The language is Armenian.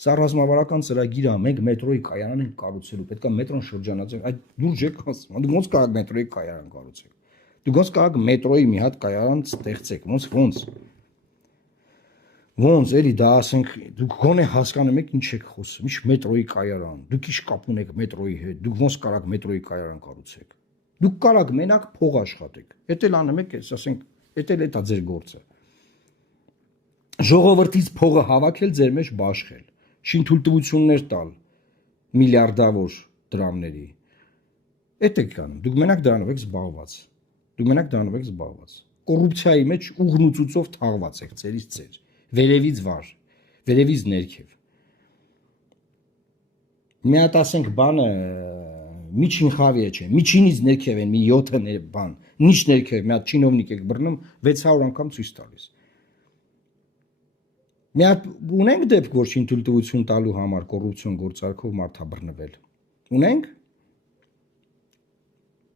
Սա ռազմավարական ծրագիր է, մենք մետրոյի կայանան ենք կառուցելու, պետք է մետրոն շրջանաձև, այդ լուրջ եք ասում, դուք ոնց կարող մետրոյի կայան կառուցեք։ Դուք ոնց կարող մետրոյի մի հատ կայան ստեղծեք, ոնց էլի դա ասենք դուք գոնե հասկանում եք ինչ եք խոսում, ինչ մետրոյի կայարան, դուք ինչ կապ ունեք մետրոյի հետ, դուք ոնց կարող մետրոյի կայարան կառուցեք։ Դուք կարող մենակ փող աշխատեք։ Էդ էլ անում եք, ասենք, էդ էլ է ձեր գործը։ Ժողովրդից փողը հավաքել, ձեր մեջ բաշխել, շինթույլտվություններ տալ միլիարդավոր դրամների։ Էդ եք անում, դուք մենակ դրանով եք զբաղված։ Կոռուպցիայի մեջ ուղղնուծուցով թաղված եք ձերից ձեր, վերևից վար, վերևից ներքև։ Մի հատ ասենք բանը միջին խավի է չէ, միջինից ներքև են մի 7 բան, ինչ ներքև, մի հատ չինովնիկ եք բռնում 600 անգամ ցույց տալիս։ Մի հատ ունենք դեպք, որ շինթույլտվություն տալու համար կոռուպցիոն գործարքով մարդ է բռնվել։ Ունենք։